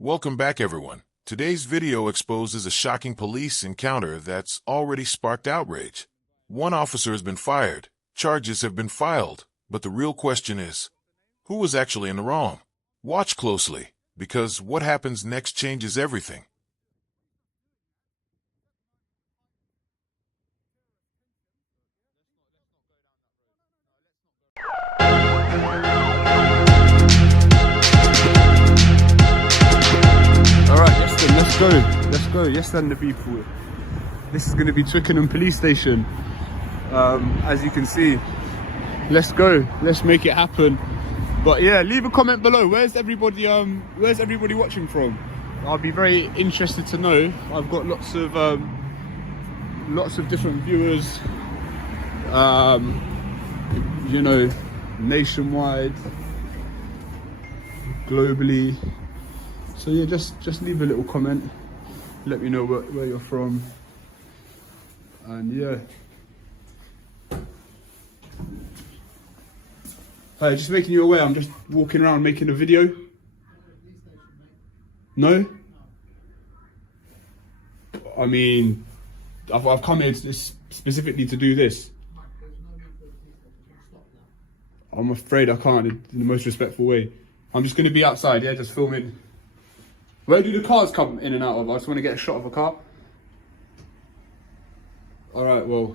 Welcome back, everyone. Today's video exposes a shocking police encounter that's already sparked outrage. One officer has been fired, charges have been filed, but the real question is, who was actually in the wrong? Watch closely, because what happens next changes everything. Alright, yes then, let's go. Yes then, the people. This is going to be Twickenham Police Station. As you can see, let's go. Let's make it happen. But yeah, leave a comment below. Where's everybody watching from? I'll be very interested to know. I've got lots of different viewers. You know, nationwide, globally. So yeah, just leave a little comment. Let me know where you're from. And yeah. Hey, just making you aware, I'm just walking around making a video. No? I mean, I've come here specifically to do this. I'm afraid I can't in the most respectful way. I'm just going to be outside, yeah, just filming. Where do the cars come in and out of? I just want to get a shot of a car. Alright, well.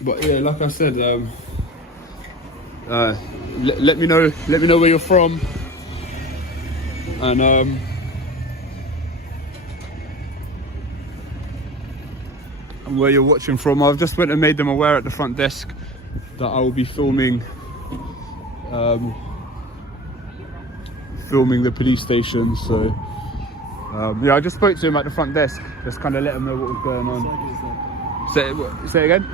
But yeah, like I said, let me know where you're from. And where you're watching from. I've just went and made them aware at the front desk that I will be filming the police station. So yeah, I just spoke to him at the front desk, just kind of let him know what was going on. Say again?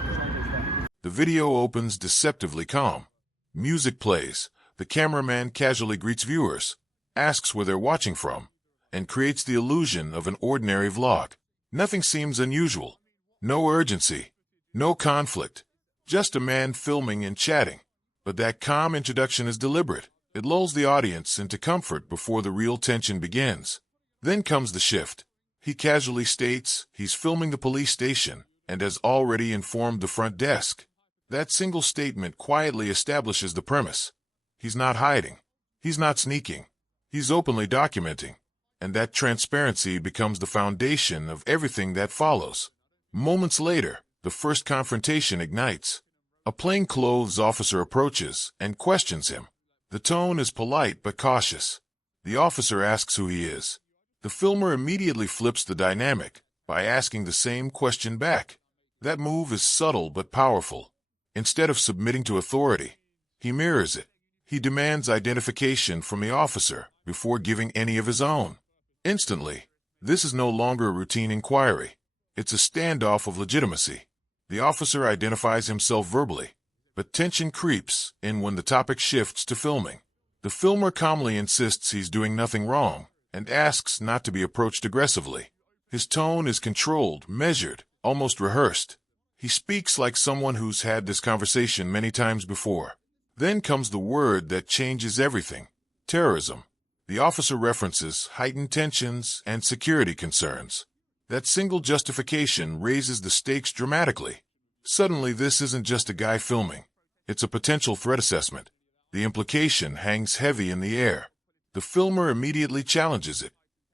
The video opens deceptively calm. Music plays, the cameraman casually greets viewers, asks where they're watching from, and creates the illusion of an ordinary vlog. Nothing seems unusual. No urgency, no conflict, just a man filming and chatting. But that calm introduction is deliberate. It lulls the audience into comfort before the real tension begins. Then comes the shift. He casually states he's filming the police station and has already informed the front desk. That single statement quietly establishes the premise. He's not hiding. He's not sneaking. He's openly documenting. And that transparency becomes the foundation of everything that follows. Moments later, the first confrontation ignites. A plainclothes officer approaches and questions him. The tone is polite but cautious. The officer asks who he is. The filmer immediately flips the dynamic by asking the same question back. That move is subtle but powerful. Instead of submitting to authority, he mirrors it. He demands identification from the officer before giving any of his own. Instantly, this is no longer a routine inquiry. It's a standoff of legitimacy. The officer identifies himself verbally, but tension creeps in when the topic shifts to filming. The filmer calmly insists he's doing nothing wrong and asks not to be approached aggressively. His tone is controlled, measured, almost rehearsed. He speaks like someone who's had this conversation many times before. Then comes the word that changes everything: terrorism. The officer references heightened tensions and security concerns. That single justification raises the stakes dramatically. Suddenly, this isn't just a guy filming. It's a potential threat assessment. The implication hangs heavy in the air. The filmer immediately challenges it,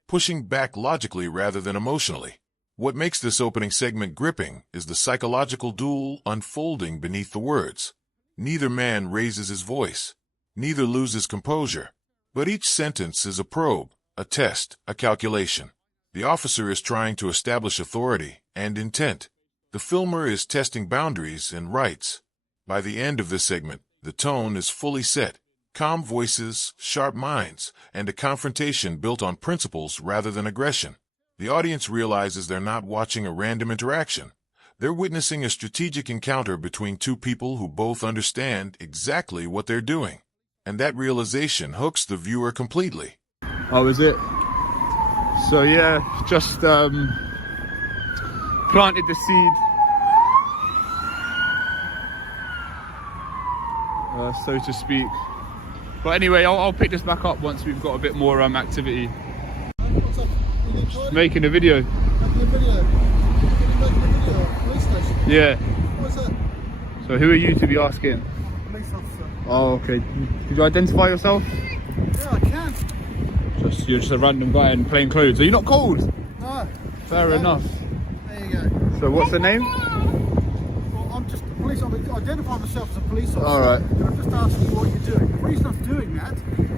pushing back logically rather than emotionally. What makes this opening segment gripping is the psychological duel unfolding beneath the words. Neither man raises his voice. Neither loses composure. But each sentence is a probe, a test, a calculation. The officer is trying to establish authority and intent. The filmer is testing boundaries and rights. By the end of this segment, the tone is fully set. Calm voices, sharp minds, and a confrontation built on principles rather than aggression. The audience realizes they're not watching a random interaction. They're witnessing a strategic encounter between two people who both understand exactly what they're doing. And that realization hooks the viewer completely. Oh, is it? So yeah, just planted the seed. so to speak. But anyway, I'll pick this back up once we've got a bit more activity. What's up? You need Making a video. making a video? You're making a video at police station? Yeah. What's that? So who are you to be asking? Police officer. Oh, okay. Could you identify yourself? Yeah, I can. You're just a random guy in plain clothes. Are you not cold? No. Fair enough. There you go. So what's the name? Well, I'm just a police officer. I identify myself as a police officer. All right. And I'm just asking you what you're doing. The reason I'm doing that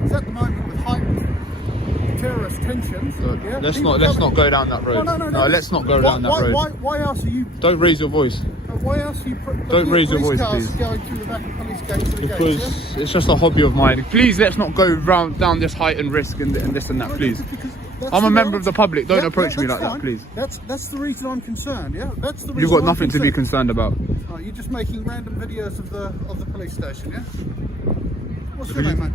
is at the moment with heightened terrorist tensions. Yeah, Let's not go down that road. No, let's not go down that road. Why else are you? Don't raise your voice. Why else are you? Don't raise your voice, cars please. Going through the back of police gates to the Because gates, yeah? it's just a hobby of mine. Please, let's not go down this heightened risk and this and that, please. I'm a member of the public. Don't approach me like that, please. That's the reason I'm concerned. Yeah, that's the reason. You've got nothing to be concerned about. Oh, you're just making random videos of the police station, yeah? What's your name, mate?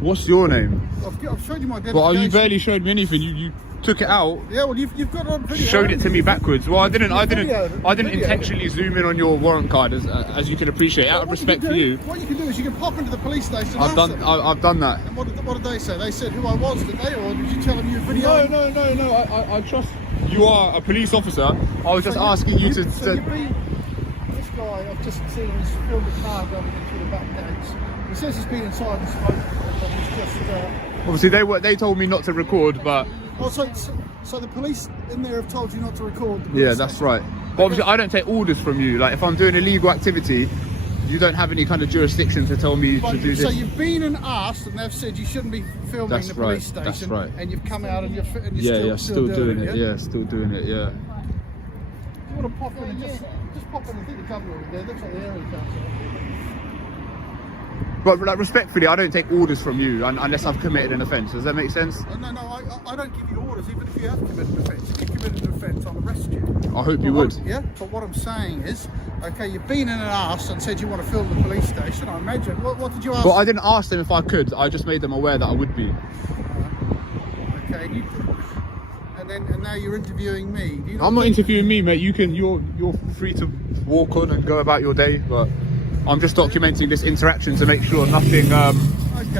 What's your name? I've showed you my identification. Well, you barely showed me anything. You took it out. Yeah, well, you've got it on video. Showed it to me backwards. Well, I didn't Video. intentionally zoom in on your warrant card, as you can appreciate. Out of respect for you, What you can do is you can pop into the police station. And I've ask them. done that. And what did they say? They said who I was, did they, or did you tell them you were videoing? No. I trust you are a police officer. I was just asking you to. So you've been, this guy I've just seen he's filmed a car going into the back gates. He says he's been inside and smoked, but he's just. Obviously, they told me not to record, but Oh, so the police in there have told you not to record. The police yeah, that's station. right. But obviously, I don't take orders from you. Like, if I'm doing illegal activity, you don't have any kind of jurisdiction to tell me But, to do so this. you've been and asked, and they've said you shouldn't be filming That's the police right, station. that's right. And you've come out and you're still doing it. Yeah, still doing it. Yeah. Do you want to pop in and just pop in and think the governor over there? Looks like the area council. But like, respectfully, I don't take orders from you unless I've committed an offence. Does that make sense? No, I don't give you orders, even if you have committed an offence. If you committed an offence, I'll arrest you. I hope you would. Yeah, but what I'm saying is, okay, you've been in and asked and said you want to film the police station. I imagine. What did you ask? Well, I didn't ask them if I could. I just made them aware that I would be. Okay, and now you're interviewing me. Do you I'm not interviewing me, mate. You're free to walk on and go about your day, but I'm just documenting this interaction to make sure nothing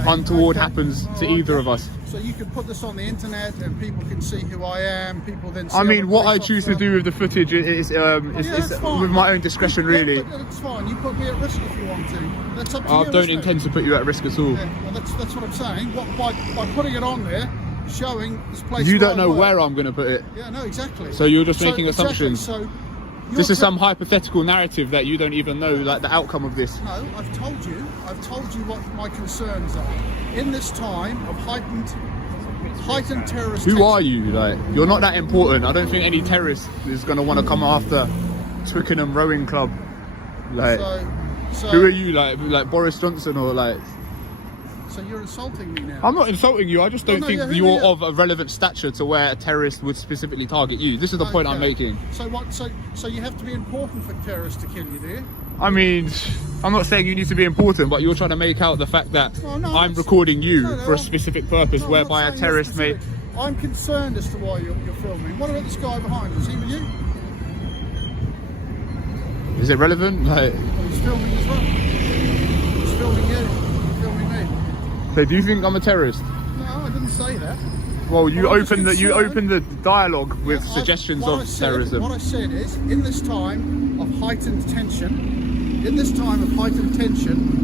untoward happens to either of us. So you can put this on the internet and people can see who I am. People then. See I mean, I'm a what I police choose to officer. do with the footage is that's fine. with my own discretion, really. Yeah, but it's fine. You put me at risk if you want to. That's up to you. I don't isn't it? intend to put you at risk at all. Yeah, well, that's what I'm saying. By putting it on there, showing this place. You don't know I work. where I'm going to put it. Yeah, no, exactly. So you're just making assumptions. So This is some hypothetical narrative that you don't even know, like the outcome of this. No, I've told you what my concerns are. In this time of heightened terrorist. Who tension. are you? Like, you're not that important. I don't think any terrorist is going to want to come after Twickenham Rowing Club. Like, So who are you? Like Boris Johnson or like? So you're insulting me now. I'm not insulting you. I just don't no, think yeah, who you're are you? of a relevant stature to where a terrorist would specifically target you. This is the point I'm Okay. making. So what? So you have to be important for terrorists to kill you, do you? I mean, I'm not saying you need to be important, but you're trying to make out the fact that Oh, no, I'm that's- recording you no, for a I'm- specific purpose, No, I'm whereby not a saying terrorist you're may. specific. I'm concerned as to why you're filming. What about this guy behind us? Is he with you? Is it relevant? Like, Well, he's filming as well. He's filming you. He's filming me. so do you think I'm a terrorist? No, I didn't say that. Well, you Well, I'm just open the concerned. dialogue with suggestions What I of said- terrorism. What I said is, in this time of heightened tension,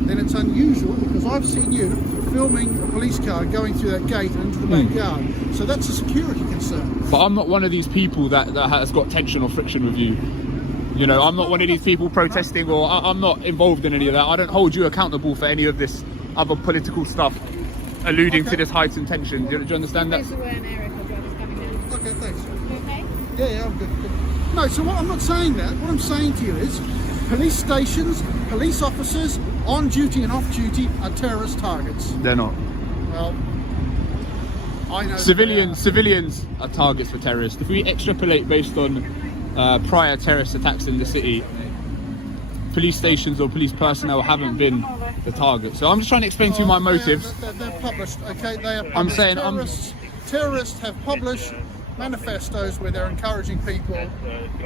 then it's unusual because I've seen you filming a police car going through that gate and into the backyard. So that's a security concern. But I'm not one of these people that has got tension or friction with you. You know, I'm not one of these people protesting, or I'm not involved in any of that. I don't hold you accountable for any of this other political stuff alluding to Okay. this heightened tension. Do you understand that? There's a an area code driver's coming in. Okay, thanks. Okay? Yeah, I'm good. No, so I'm not saying that. What I'm saying to you is, police stations, police officers on duty and off duty are terrorist targets. They're not. Well, I know. Civilians are targets for terrorists. If we extrapolate based on prior terrorist attacks in the city, police stations or police personnel haven't been the target. So I'm just trying to explain to you my motives. They're published, okay? They are published. I'm saying terrorists have published manifestos where they're encouraging people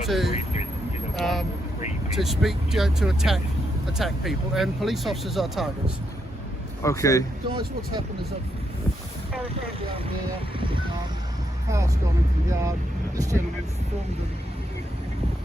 to speak, to attack attack people, and police officers are targets. Okay. So, guys, what's happened is I've down here, car's gone into the yard. This gentleman's filmed them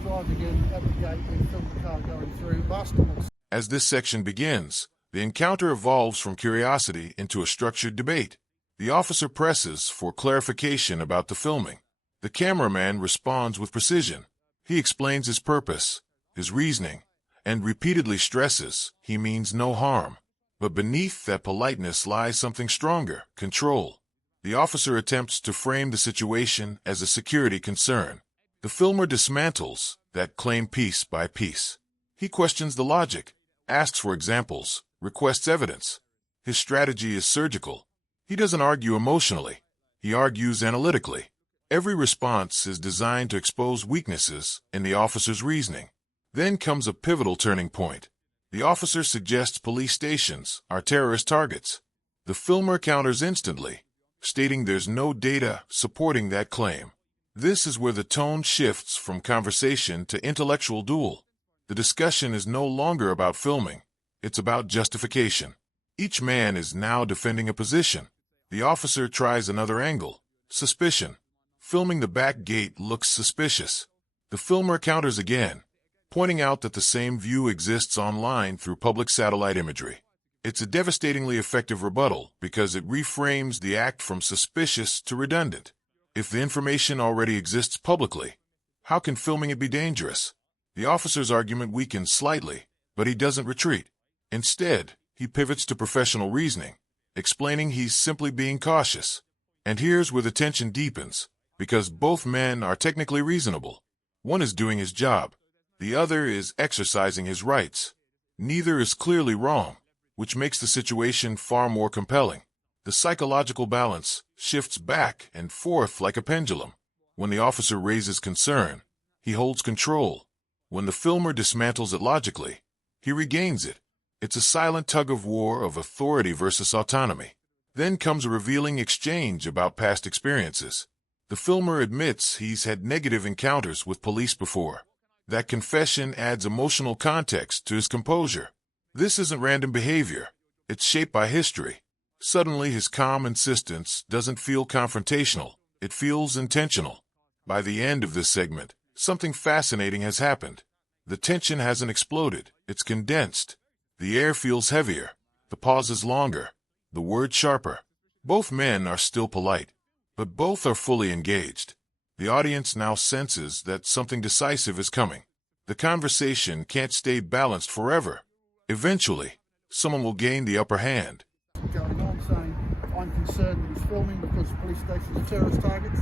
driving in at the gate and filmed the car going through. Basketball. As this section begins, the encounter evolves from curiosity into a structured debate. The officer presses for clarification about the filming. The cameraman responds with precision. He explains his purpose, his reasoning, and repeatedly stresses he means no harm. But beneath that politeness lies something stronger: control. The officer attempts to frame the situation as a security concern. The filmer dismantles that claim piece by piece. He questions the logic, asks for examples, requests evidence. His strategy is surgical. He doesn't argue emotionally. He argues analytically. Every response is designed to expose weaknesses in the officer's reasoning. Then comes a pivotal turning point. The officer suggests police stations are terrorist targets. The filmer counters instantly, stating there's no data supporting that claim. This is where the tone shifts from conversation to intellectual duel. The discussion is no longer about filming. It's about justification. Each man is now defending a position. The officer tries another angle: suspicion. Filming the back gate looks suspicious. The filmer counters again, pointing out that the same view exists online through public satellite imagery. It's a devastatingly effective rebuttal because it reframes the act from suspicious to redundant. If the information already exists publicly, how can filming it be dangerous? The officer's argument weakens slightly, but he doesn't retreat. Instead, he pivots to professional reasoning, explaining he's simply being cautious. And here's where the tension deepens, because both men are technically reasonable. One is doing his job. The other is exercising his rights. Neither is clearly wrong, which makes the situation far more compelling. The psychological balance shifts back and forth like a pendulum. When the officer raises concern, he holds control. When the filmer dismantles it logically, he regains it. It's a silent tug-of-war of authority versus autonomy. Then comes a revealing exchange about past experiences. The filmer admits he's had negative encounters with police before. That confession adds emotional context to his composure. This isn't random behavior. It's shaped by history. Suddenly, his calm insistence doesn't feel confrontational. It feels intentional. By the end of this segment, something fascinating has happened. The tension hasn't exploded. It's condensed. The air feels heavier. The pause is longer. The words sharper. Both men are still polite, but both are fully engaged. The audience now senses that something decisive is coming. The conversation can't stay balanced forever. Eventually, someone will gain the upper hand. Going on saying, I'm concerned that he's filming because police stations are terrorist targets.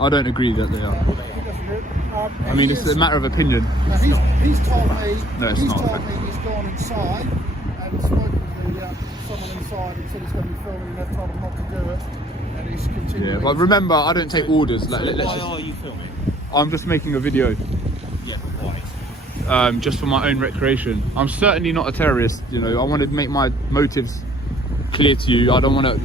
I don't agree that they are. He doesn't agree. I mean, it's a matter of opinion. Now he's told me, No, it's not. told me he's gone inside and spoken to someone inside and said he's going to be filming, and they've told him not to do it, and he's continuing. Yeah, but remember, I don't take orders. Why are you filming? I'm just making a video, Yeah, but why? just for my own recreation. I'm certainly not a terrorist. You know, I want to make my motives clear to you. I don't want to,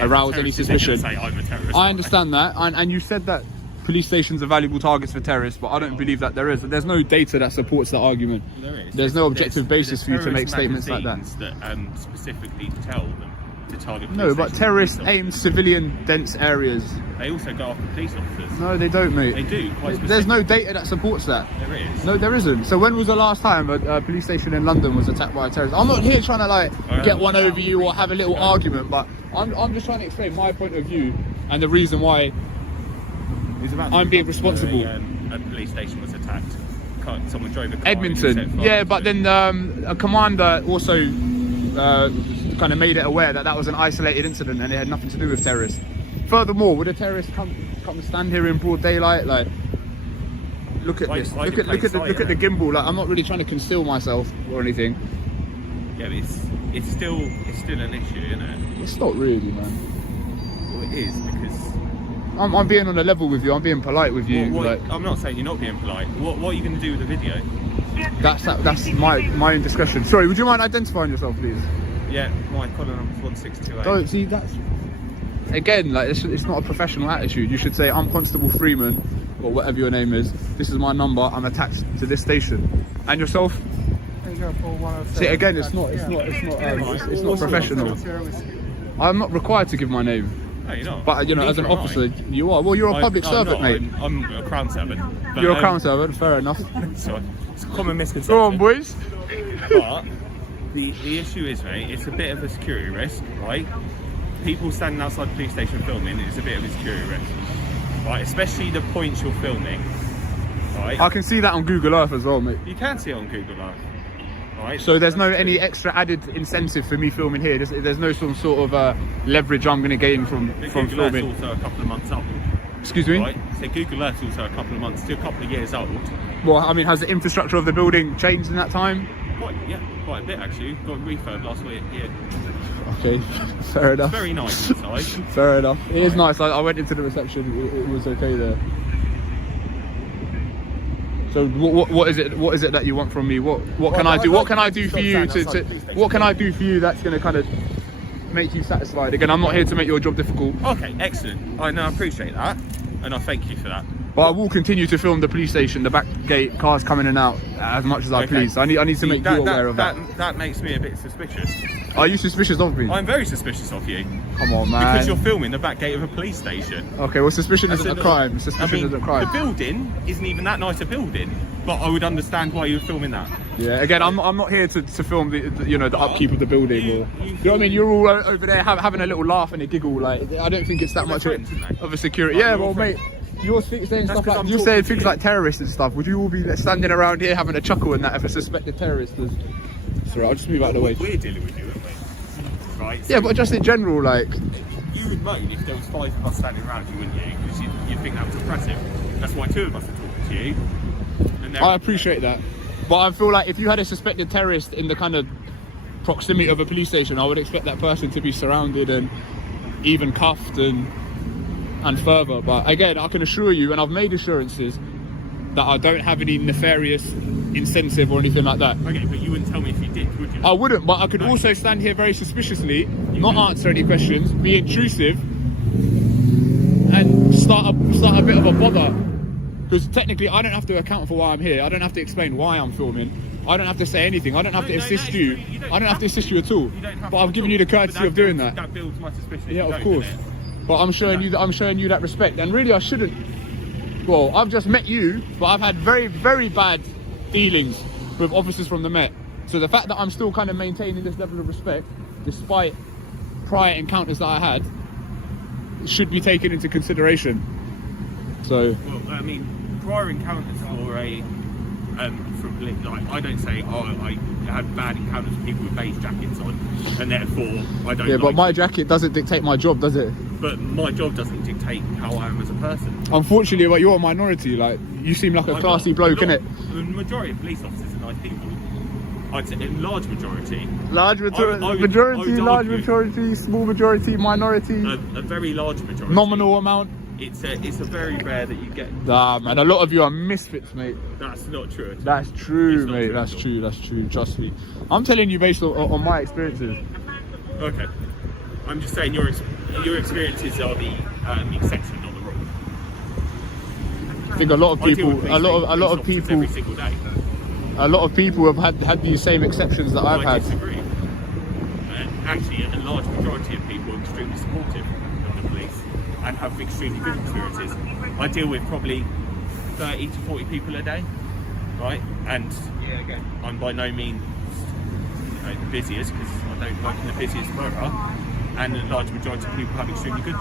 arouse any suspicion. Say I'm a terrorist. I understand that, and you said that police stations are valuable targets for terrorists, but I don't believe that there is. There's no data that supports that argument. There is. There's no objective basis for you to make statements like that. That specifically tell them to target. No, but police terrorists stations. aim civilian dense areas. They also go after police officers. No, they don't, mate. They do. Quite There's no data that supports that. There is. No, there isn't. So when was the last time a police station in London was attacked by a terrorist? I'm not here trying to get one over you or have a little argument, but I'm just trying to explain my point of view and the reason why I'm being responsible. A police station was attacked. Someone drove a car. Edmonton. Yeah, but then a commander also kind of made it aware that was an isolated incident and it had nothing to do with terrorists. Furthermore, would a terrorist come and stand here in broad daylight? Like, look at this. Look at the gimbal. Like, I'm not really trying to conceal myself or anything. Yeah, but it's still an issue, isn't it? It's not really, man. Well, it is because. I'm being on a level with you. I'm being polite with you. I'm not saying you're not being polite. What are you going to do with the video? That's my own discussion. Sorry, would you mind identifying yourself, please? Yeah, my collar number's 1628. Don't see that's again like it's not a professional attitude. You should say I'm Constable Freeman or whatever your name is. This is my number. I'm attached to this station. And yourself? There you go for one of See, again, it's not professional. I'm not required to give my name. No, you're not. But, you know, as an officer, you are. Well, you're a public servant, mate. I'm a crown servant. But, You're a crown servant, fair enough. So it's a common misconception. Go on, boys. But the issue is, mate, it's a bit of a security risk, right? People standing outside the police station filming is a bit of a security risk, right? Especially the points you're filming, right? I can see that on Google Earth as well, mate. You can see it on Google Earth, right? So there's no any extra added incentive for me filming here. There's no some sort of leverage I'm going to gain from Google filming. Earth's also a couple of months old. Excuse me? Right? So Google Earth's also a couple of months to a couple of years old. Well, I mean, has the infrastructure of the building changed in that time? Quite a bit actually. Got a refurb last week. Yeah. Okay, fair enough. Very nice inside. Fair enough. It is nice. I went into the reception. It was okay there. So what is it? What is it that you want from me? What can I do? What can I do for you what can I do for you that's going to kind of make you satisfied? Again, I'm not here to make your job difficult. Okay, excellent. I appreciate that, and I thank you for that. But I will continue to film the police station, the back gate, cars coming in and out as much as I please. I need to make you aware of that. That makes me a bit suspicious. Are you suspicious of me? I'm very suspicious of you. Come on, man. Because you're filming the back gate of a police station. Okay, well, suspicion isn't a crime. Suspicion isn't a crime. The building isn't even that nice a building, but I would understand why you're filming that. Yeah, again, I'm not here to film the upkeep of the building. You know what I mean? You're all over there having a little laugh and a giggle. Like, I don't think it's that much of a security. Yeah, well, mate. You're saying stuff like you say things like terrorists and stuff. Would you all be standing around here having a chuckle and that if a suspected terrorist is? Sorry, I'll just move out of the way. We're dealing with you, aren't we? Right. Yeah, but just in general, like. You would moan if there was 5 of us standing around you, wouldn't you? Because you'd think that was impressive. That's why 2 of us are talking to you. I appreciate that, but I feel like if you had a suspected terrorist in the kind of proximity of a police station, I would expect that person to be surrounded and even cuffed and further. But again, I can assure you, and I've made assurances, that I don't have any nefarious incentive or anything like that. Okay, but you wouldn't tell me if you did, would you? I wouldn't, but I could also stand here very suspiciously, not answer any questions, be intrusive, and start a bit of a bother. Because technically, I don't have to account for why I'm here. I don't have to explain why I'm filming. I don't have to say anything. I don't have to assist you. I don't have to assist you at all. But I've given you the courtesy of doing that. That builds my suspicion. Yeah, of course. But I'm showing you that. I'm showing you that respect. And really, I shouldn't. Well, I've just met you, but I've had very, very bad dealings with officers from the Met. So the fact that I'm still kind of maintaining this level of respect, despite prior encounters that I had, should be taken into consideration. So. Well, I mean, prior encounters for a like, I don't say, oh, I had bad encounters with people with beige jackets on, and therefore I don't. Yeah, but my jacket doesn't dictate my job, does it? But my job doesn't dictate how I am as a person. Unfortunately, but you're a minority. Like, you seem like a classy bloke, innit? The majority of police officers are nice people. I'd say a large majority. Large majority, small majority, minority. A very large majority. Nominal amount. It's a very rare that you get. Nah, man, a lot of you are misfits, mate. That's not true. That's true, mate. That's true. That's true. Trust me. I'm telling you based on my experiences. Okay. I'm just saying your experiences are the exception, not the rule. I think a lot of people, every single day. A lot of people have had these same exceptions that I've had. I disagree. Actually, a large majority of people are extremely supportive of the police and have extremely good experiences. I deal with probably 30 to 40 people a day, right? And I'm by no means the busiest, because I don't work in the busiest borough, and a large majority of people have extremely good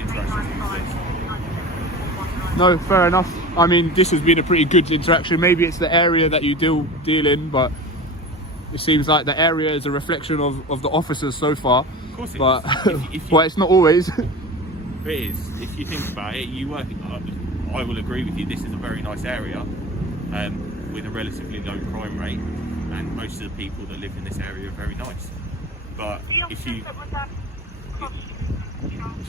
interactions with the police. No, fair enough. I mean, this has been a pretty good interaction. Maybe it's the area that you deal in, but it seems like the area is a reflection of the officers so far. Of course it but, is. But it's not always. It is. If you think about it, I will agree with you, this is a very nice area with a relatively low crime rate, and most of the people that live in this area are very nice. But if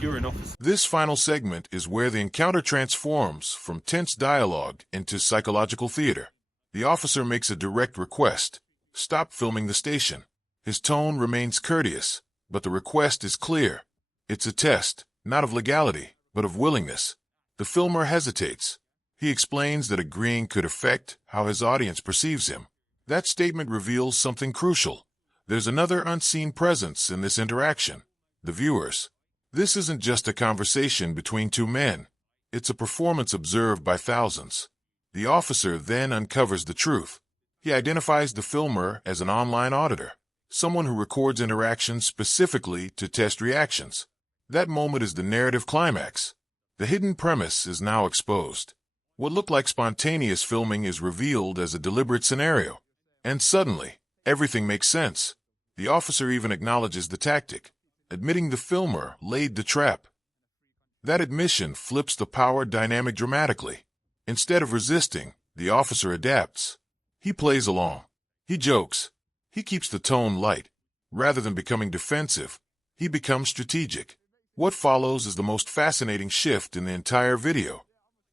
you're an officer... This final segment is where the encounter transforms from tense dialogue into psychological theater. The officer makes a direct request. Stop filming the station. His tone remains courteous, but the request is clear. It's a test, not of legality, but of willingness. The filmer hesitates. He explains that agreeing could affect how his audience perceives him. That statement reveals something crucial. There's another unseen presence in this interaction: the viewers. This isn't just a conversation between two men. It's a performance observed by thousands. The officer then uncovers the truth. He identifies the filmer as an online auditor, someone who records interactions specifically to test reactions. That moment is the narrative climax. The hidden premise is now exposed. What looked like spontaneous filming is revealed as a deliberate scenario. And suddenly, everything makes sense. The officer even acknowledges the tactic, admitting the filmer laid the trap. That admission flips the power dynamic dramatically. Instead of resisting, the officer adapts. He plays along. He jokes. He keeps the tone light. Rather than becoming defensive, he becomes strategic. What follows is the most fascinating shift in the entire video.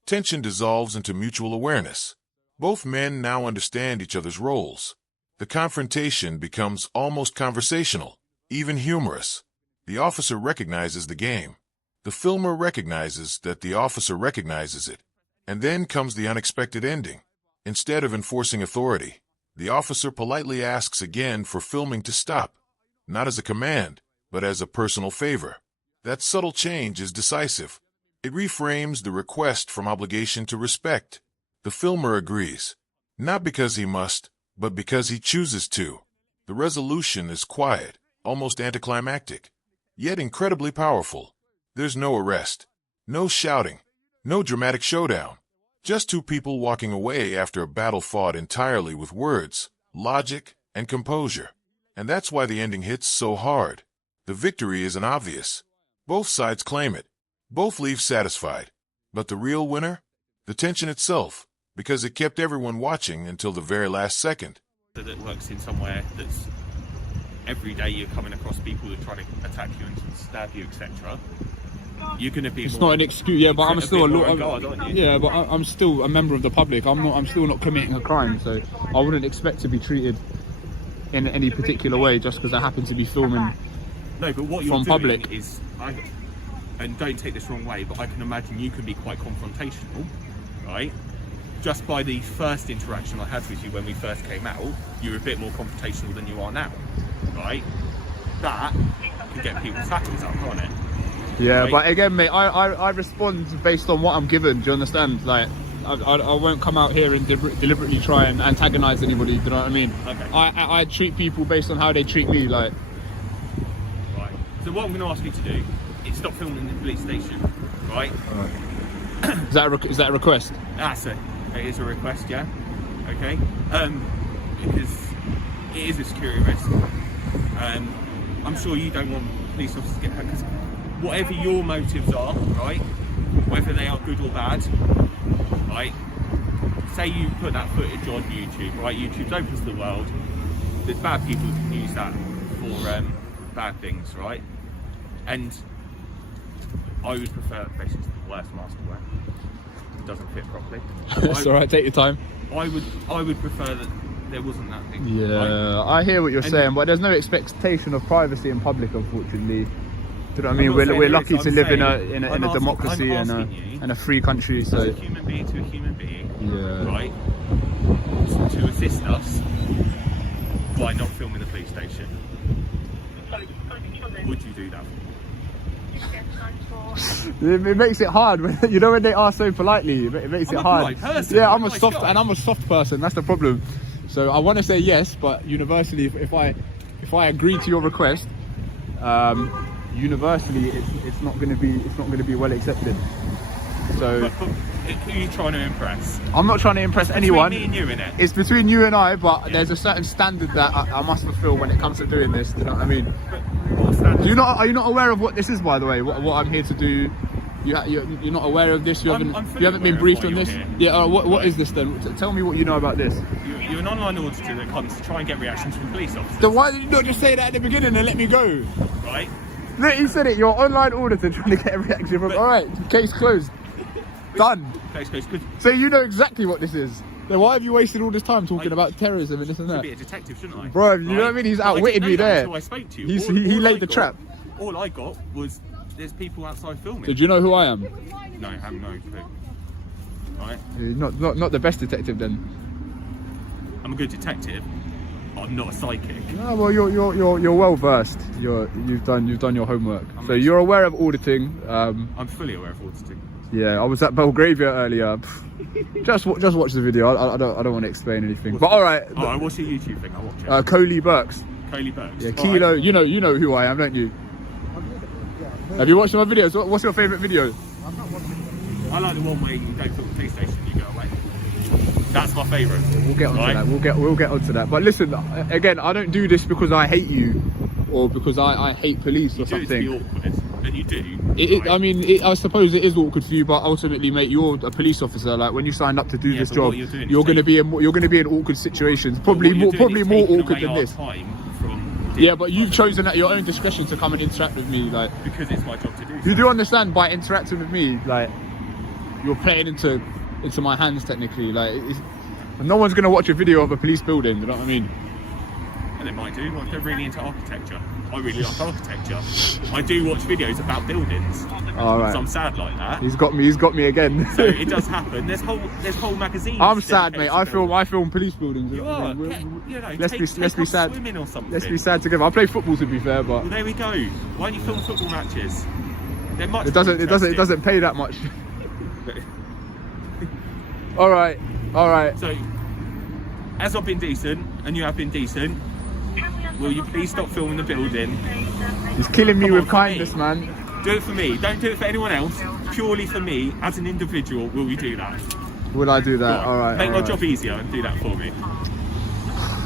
Tension dissolves into mutual awareness. Both men now understand each other's roles. The confrontation becomes almost conversational, even humorous. The officer recognizes the game. The filmer recognizes that the officer recognizes it. And then comes the unexpected ending. Instead of enforcing authority, the officer politely asks again for filming to stop, not as a command, but as a personal favor. That subtle change is decisive. It reframes the request from obligation to respect. The filmer agrees, not because he must, but because he chooses to. The resolution is quiet, almost anticlimactic, yet incredibly powerful. There's no arrest, no shouting, no dramatic showdown. Just two people walking away after a battle fought entirely with words, logic, and composure. And that's why the ending hits so hard. The victory isn't obvious. Both sides claim it. Both leave satisfied. But the real winner? The tension itself, because it kept everyone watching until the very last second. That works in somewhere that's every day you're coming across people who are trying to attack you and stab you, etc. You're going to be. It's not an excuse, yeah, but I'm still yeah, but I'm still a member of the public. I'm still not committing a crime, so I wouldn't expect to be treated in any particular way just because I happen to be filming. No, but what you're from doing public is, and don't take this wrong way, but I can imagine you can be quite confrontational, right? Just by the first interaction I had with you when we first came out, you're a bit more confrontational than you are now, right? That can get people's hackles up, can't it? Yeah, right? But again, mate, I respond based on what I'm given. Do you understand? Like, I won't come out here and deliberately try and antagonize anybody. Do you know what I mean? Okay. I treat people based on how they treat me. Like. Right. So what I'm going to ask you to do is stop filming in the police station, right? Is that a request? It is a request, yeah. Okay. Because it is a security risk. I'm sure you don't want police officers to get hurt. Because whatever your motives are, right, whether they are good or bad, right. Say you put that footage on YouTube, right? YouTube's open to the world. There's bad people who can use that for bad things, right? And I would prefer basically the worst mask to wear. It doesn't fit properly. It's alright, take your time. I would prefer that there wasn't that thing. Yeah, right? I hear what you're saying, but there's no expectation of privacy in public, unfortunately. Do you know what I mean? We're lucky to live in a democracy and a free country. So as a human being to a human being, yeah, right? To assist us by not filming the police station, would you do that? It makes it hard when when they ask so politely. It makes it hard. Yeah, I'm a soft person. That's the problem. So I want to say yes, but universally, if I agree to your request, universally it's not going to be well accepted. So but who are you trying to impress? I'm not trying to impress anyone. Between me and you, innit? It's between you and I, but yeah, there's a certain standard that I must fulfill when it comes to doing this. Do you know what I mean? Are you not aware of what this is, by the way? What I'm here to do? You're not aware of this? You haven't been briefed on this? Here. Yeah. What is this then? Tell me what you know about this. You're an online auditor that comes to try and get reactions from police officers. So why did you not just say that at the beginning and let me go? Right. Look, you said it. You're an online auditor trying to get a reaction from. All right, case closed. Done. Case closed. Good. So you know exactly what this is. Then why have you wasted all this time talking about terrorism and this and that? I should be a detective, shouldn't I? Bro, you know what I mean? He's outwitted me there. Until I spoke to you. He laid the trap. All I got was there's people outside filming. So do you know who I am? No, I have no clue. Right. Not the best detective then. I'm a good detective. I'm not a psychic. No, well, you're well versed. You've done your homework. So you're aware of auditing. I'm fully aware of auditing. Yeah, I was at Belgravia earlier. just watch the video. I don't want to explain anything. But all right. Oh, what's your YouTube thing? I'll watch it. Coley Burks. Coley Burks. Yeah, Kilo. Right. You know who I am, don't you? Have you watched my videos? What's your favourite video? I like the one where you don't film the police station, you go away. That's my favourite. We'll get onto that. We'll get onto that. But listen, again, I don't do this because I hate you or because I hate police or something. You do it to be awkward, and you do. I mean, I suppose it is awkward for you, but ultimately, mate, you're a police officer. Like when you signed up to do this job, you're going to be in awkward situations. Probably more awkward than this. Yeah, but you've chosen at your own discretion to come and interact with me, like because it's my job to do. You do understand by interacting with me, like you're playing into my hands technically. Like no one's gonna watch a video of a police building. You know what I mean? And they might do. Well, if they're really into architecture. I really like architecture. I do watch videos about buildings. All right. So I'm sad like that. He's got me again. So it does happen. There's whole magazines. I'm sad, mate. I film police buildings. You are. Let's be sad. Swimming or something. Let's be sad together. I play football, to be fair, but well, there we go. Why don't you film football matches? They're much. It doesn't pay that much. All right. So, as I've been decent and you have been decent, will you please stop filming the building? He's killing me with kindness, man. Do it for me. Don't do it for anyone else. Purely for me, as an individual, will you do that? Will I do that? All right. Make my job easier and do that for me.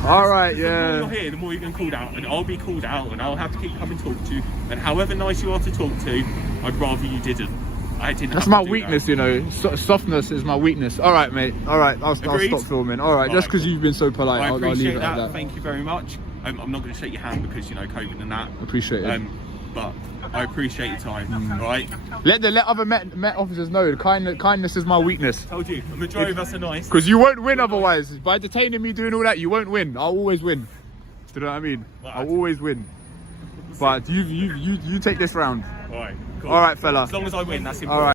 All right, yeah. The more you're here, the more you're getting called out, and I'll be called out, and I'll have to keep coming to talk to you. And however nice you are to talk to, I'd rather you didn't. That's my weakness, you know. Softness is my weakness. All right, mate. All right, I'll stop filming. All right, just because you've been so polite, I'll leave it that. like that. Thank you very much. I'm not going to shake your hand because you know COVID and that. Appreciate it. But I appreciate your time. All right. Let other Met officers know. Kindness is my weakness. Told you. The majority of us are nice. Because you won't win otherwise. By detaining me doing all that, you won't win. I'll always win. Do you know what I mean? I'll always win. But you take this round. All right. Cool. All right, fella. As long as I win, that's important. All right.